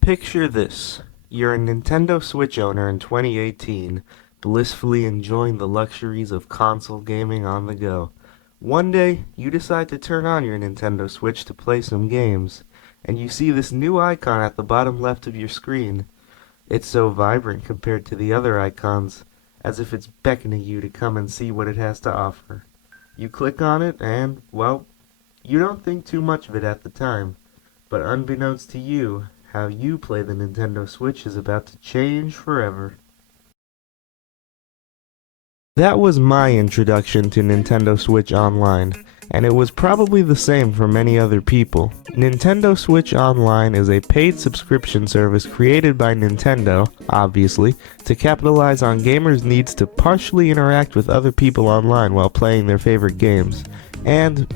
Picture this. You're a Nintendo Switch owner in 2018, blissfully enjoying the luxuries of console gaming on the go. One day, you decide to turn on your Nintendo Switch to play some games, and you see this new icon at the bottom left of your screen. It's so vibrant compared to the other icons, as if it's beckoning you to come and see what it has to offer. You click on it and, well, you don't think too much of it at the time, but unbeknownst to you, how you play the Nintendo Switch is about to change forever. That was my introduction to Nintendo Switch Online, and it was probably the same for many other people. Nintendo Switch Online is a paid subscription service created by Nintendo, obviously, to capitalize on gamers' needs to partially interact with other people online while playing their favorite games. And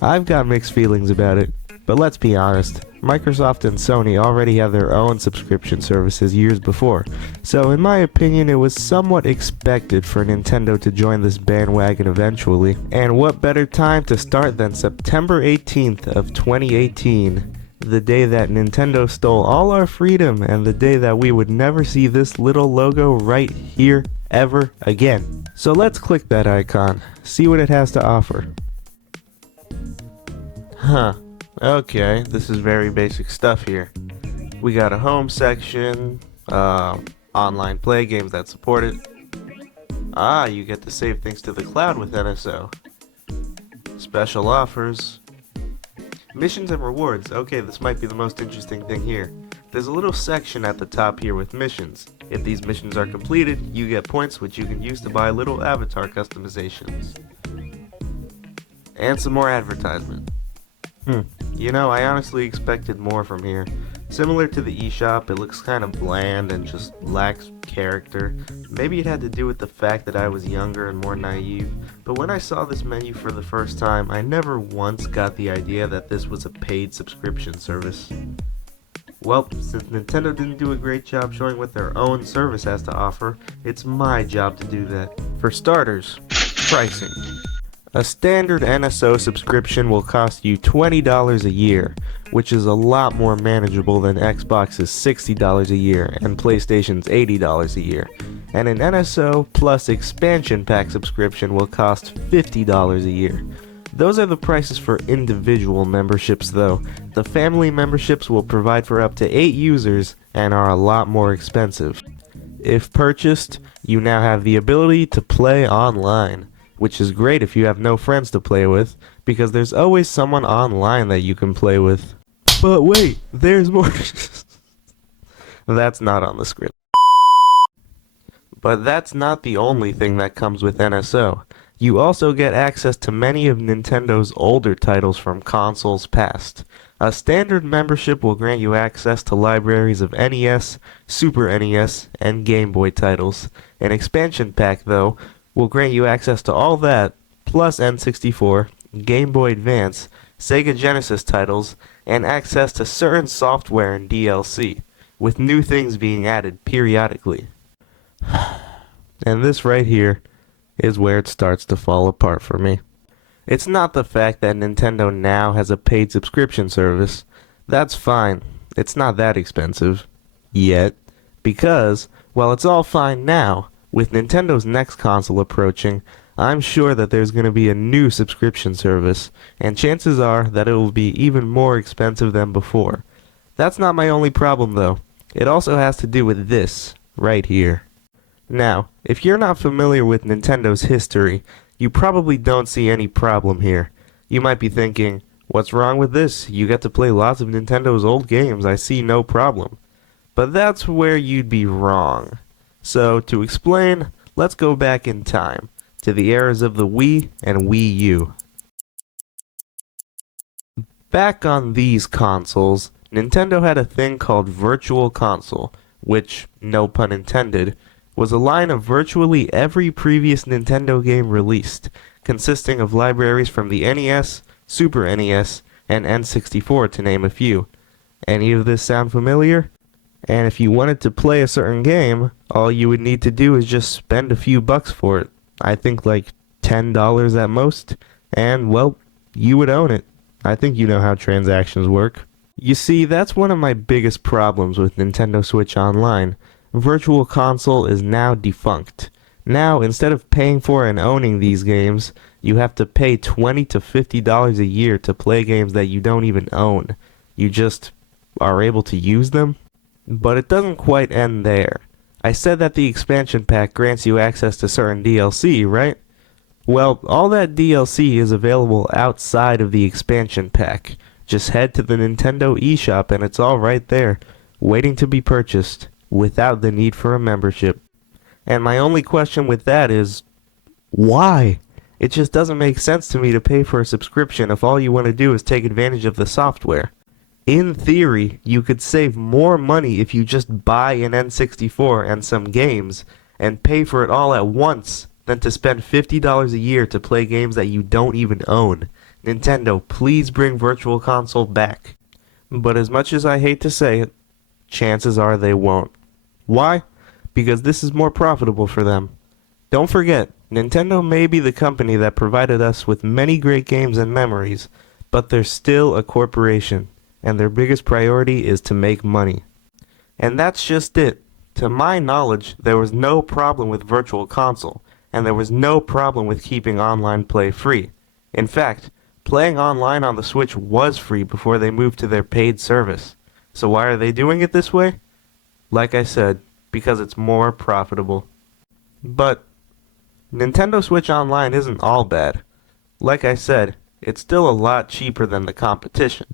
I've got mixed feelings about it, but let's be honest. Microsoft and Sony already had their own subscription services years before, so in my opinion it was somewhat expected for Nintendo to join this bandwagon eventually. And what better time to start than September 18th of 2018, the day that Nintendo stole all our freedom and the day that we would never see this little logo right here ever again. So let's click that icon, see what it has to offer. Okay, this is very basic stuff here. We got a home section, online play games that support it. You get to save things to the cloud with NSO. Special offers. Missions and rewards. Okay, this might be the most interesting thing here. There's a little section at the top here with missions. If these missions are completed, you get points which you can use to buy little avatar customizations. And some more advertisement. You know, I honestly expected more from here. Similar to the eShop, it looks kind of bland and just lacks character. Maybe it had to do with the fact that I was younger and more naive, but when I saw this menu for the first time, I never once got the idea that this was a paid subscription service. Well, since Nintendo didn't do a great job showing what their own service has to offer, it's my job to do that. For starters, pricing. A standard NSO subscription will cost you $20 a year, which is a lot more manageable than Xbox's $60 a year and PlayStation's $80 a year. And an NSO plus expansion pack subscription will cost $50 a year. Those are the prices for individual memberships though. The family memberships will provide for up to 8 users and are a lot more expensive. If purchased, you now have the ability to play online, which is great if you have no friends to play with, because there's always someone online that you can play with. But wait, there's more. That's not on the script. But that's not the only thing that comes with NSO. You also get access to many of Nintendo's older titles from consoles past. A standard membership will grant you access to libraries of NES, Super NES, and Game Boy titles. An expansion pack, though, will grant you access to all that, plus N64, Game Boy Advance, Sega Genesis titles, and access to certain software and DLC, with new things being added periodically. And this right here is where it starts to fall apart for me. It's not the fact that Nintendo now has a paid subscription service. That's fine. It's not that expensive. Yet. Because, while it's all fine now, with Nintendo's next console approaching, I'm sure that there's going to be a new subscription service, and chances are that it will be even more expensive than before. That's not my only problem though. It also has to do with this, right here. Now, if you're not familiar with Nintendo's history, you probably don't see any problem here. You might be thinking, what's wrong with this? You get to play lots of Nintendo's old games, I see no problem. But that's where you'd be wrong. So, to explain, let's go back in time, to the eras of the Wii and Wii U. Back on these consoles, Nintendo had a thing called Virtual Console, which, no pun intended, was a line of virtually every previous Nintendo game released, consisting of libraries from the NES, Super NES, and N64 to name a few. Any of this sound familiar? And if you wanted to play a certain game, all you would need to do is just spend a few bucks for it. I think like $10 at most, and well, you would own it. I think you know how transactions work. You see, that's one of my biggest problems with Nintendo Switch Online. Virtual Console is now defunct. Now, instead of paying for and owning these games, you have to pay $20 to $50 a year to play games that you don't even own. You just are able to use them? But it doesn't quite end there. I said that the expansion pack grants you access to certain DLC, right? Well, all that DLC is available outside of the expansion pack. Just head to the Nintendo eShop and it's all right there, waiting to be purchased, without the need for a membership. And my only question with that is, why? It just doesn't make sense to me to pay for a subscription if all you want to do is take advantage of the software. In theory, you could save more money if you just buy an N64 and some games and pay for it all at once than to spend $50 a year to play games that you don't even own. Nintendo, please bring Virtual Console back. But as much as I hate to say it, chances are they won't. Why? Because this is more profitable for them. Don't forget, Nintendo may be the company that provided us with many great games and memories, but they're still a corporation, and their biggest priority is to make money. And that's just it. To my knowledge, there was no problem with Virtual Console, and there was no problem with keeping online play free. In fact, playing online on the Switch was free before they moved to their paid service. So why are they doing it this way? Like I said, because it's more profitable. But Nintendo Switch Online isn't all bad. Like I said, it's still a lot cheaper than the competition.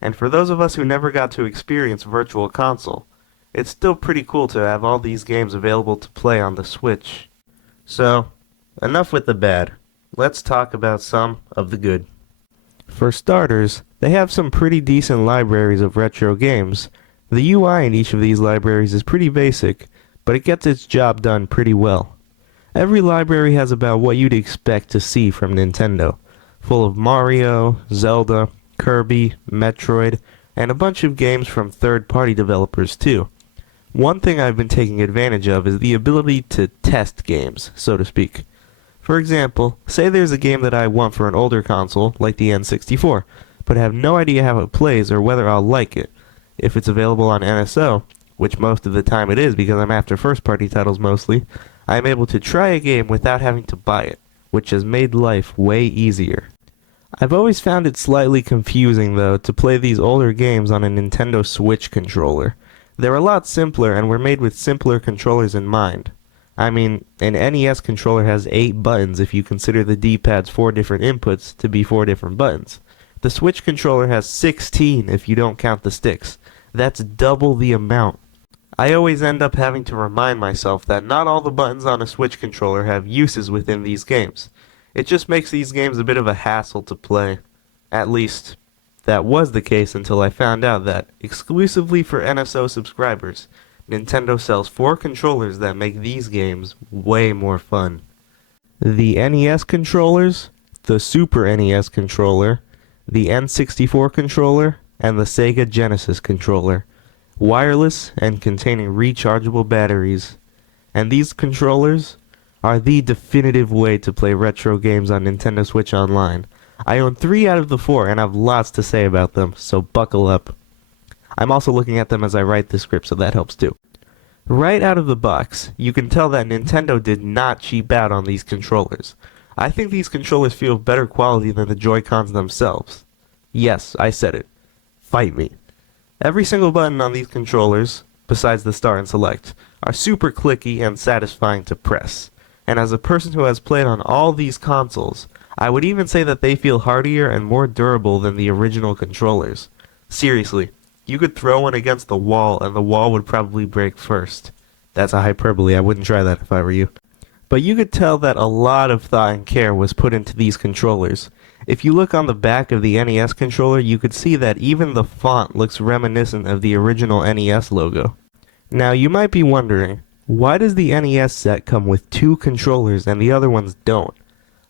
And for those of us who never got to experience Virtual Console, it's still pretty cool to have all these games available to play on the Switch. So, enough with the bad. Let's talk about some of the good. For starters, they have some pretty decent libraries of retro games. The UI in each of these libraries is pretty basic, but it gets its job done pretty well. Every library has about what you'd expect to see from Nintendo, full of Mario, Zelda, Kirby, Metroid, and a bunch of games from third-party developers too. One thing I've been taking advantage of is the ability to test games, so to speak. For example, say there's a game that I want for an older console, like the N64, but have no idea how it plays or whether I'll like it. If it's available on NSO, which most of the time it is because I'm after first-party titles mostly, I am able to try a game without having to buy it, which has made life way easier. I've always found it slightly confusing, though, to play these older games on a Nintendo Switch controller. They're a lot simpler and were made with simpler controllers in mind. I mean, an NES controller has 8 buttons if you consider the D-pad's 4 different inputs to be 4 different buttons. The Switch controller has 16 if you don't count the sticks. That's double the amount. I always end up having to remind myself that not all the buttons on a Switch controller have uses within these games. It just makes these games a bit of a hassle to play. At least, that was the case until I found out that, exclusively for NSO subscribers, Nintendo sells 4 controllers that make these games way more fun. The NES controllers, the Super NES controller, the N64 controller, and the Sega Genesis controller. Wireless and containing rechargeable batteries. And these controllers are the definitive way to play retro games on Nintendo Switch Online. I own 3 out of the 4 and have lots to say about them, so buckle up. I'm also looking at them as I write the script, so that helps too. Right out of the box, you can tell that Nintendo did not cheap out on these controllers. I think these controllers feel better quality than the Joy-Cons themselves. Yes, I said it. Fight me. Every single button on these controllers, besides the start and select, are super clicky and satisfying to press. And as a person who has played on all these consoles, I would even say that they feel hardier and more durable than the original controllers. Seriously, you could throw one against the wall and the wall would probably break first. That's a hyperbole, I wouldn't try that if I were you. But you could tell that a lot of thought and care was put into these controllers. If you look on the back of the NES controller, you could see that even the font looks reminiscent of the original NES logo. Now you might be wondering, why does the NES set come with 2 controllers and the other ones don't?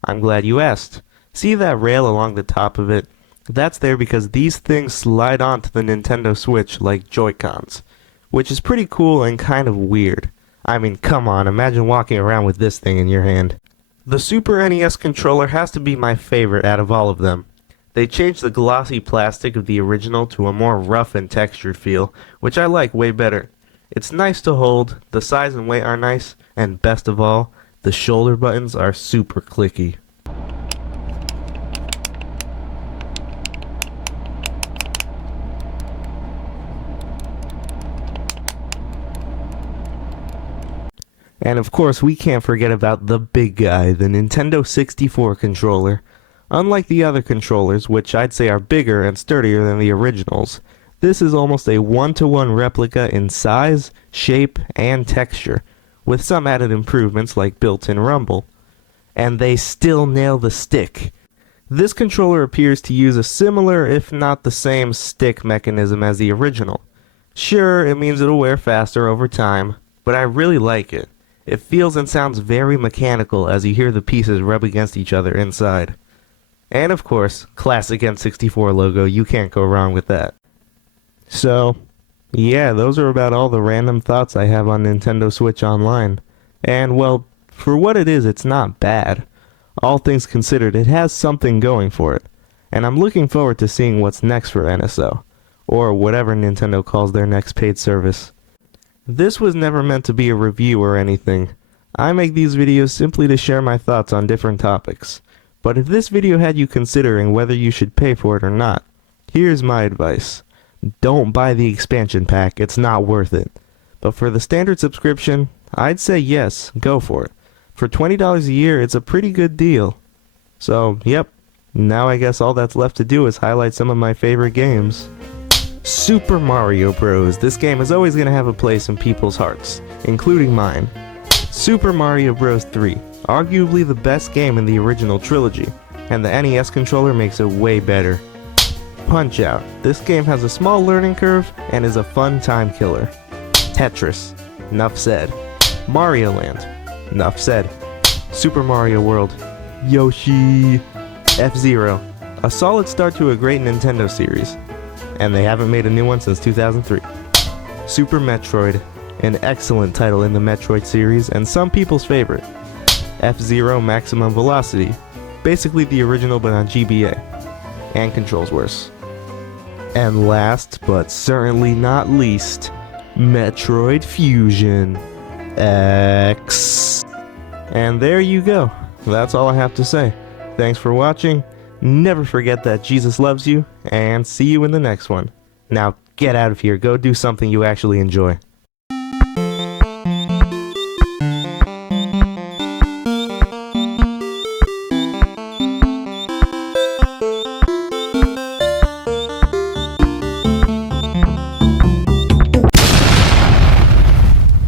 I'm glad you asked. See that rail along the top of it? That's there because these things slide onto the Nintendo Switch like Joy-Cons, which is pretty cool and kind of weird. I mean, come on, imagine walking around with this thing in your hand. The Super NES controller has to be my favorite out of all of them. They changed the glossy plastic of the original to a more rough and textured feel, which I like way better. It's nice to hold, the size and weight are nice, and best of all, the shoulder buttons are super clicky. And of course, we can't forget about the big guy, the Nintendo 64 controller. Unlike the other controllers, which I'd say are bigger and sturdier than the originals, this is almost a one-to-one replica in size, shape, and texture, with some added improvements like built-in rumble. And they still nail the stick. This controller appears to use a similar, if not the same, stick mechanism as the original. Sure, it means it'll wear faster over time, but I really like it. It feels and sounds very mechanical as you hear the pieces rub against each other inside. And of course, classic N64 logo, you can't go wrong with that. So, yeah, those are about all the random thoughts I have on Nintendo Switch Online. And well, for what it is, it's not bad. All things considered, it has something going for it. And I'm looking forward to seeing what's next for NSO, or whatever Nintendo calls their next paid service. This was never meant to be a review or anything. I make these videos simply to share my thoughts on different topics. But if this video had you considering whether you should pay for it or not, here's my advice. Don't buy the expansion pack, it's not worth it. But for the standard subscription, I'd say yes, go for it. For $20 a year, it's a pretty good deal. So, yep, now I guess all that's left to do is highlight some of my favorite games. Super Mario Bros. This game is always going to have a place in people's hearts, including mine. Super Mario Bros. 3, arguably the best game in the original trilogy, and the NES controller makes it way better. Punch-Out! This game has a small learning curve and is a fun time killer. Tetris. Nuff said. Mario Land. Nuff said. Super Mario World. Yoshi. F-Zero. A solid start to a great Nintendo series. And they haven't made a new one since 2003. Super Metroid, an excellent title in the Metroid series and some people's favorite. F-Zero Maximum Velocity, basically the original but on GBA, and controls worse. And last but certainly not least, Metroid Fusion X. And there you go, that's all I have to say. Thanks for watching. Never forget that Jesus loves you, and see you in the next one. Now, get out of here. Go do something you actually enjoy.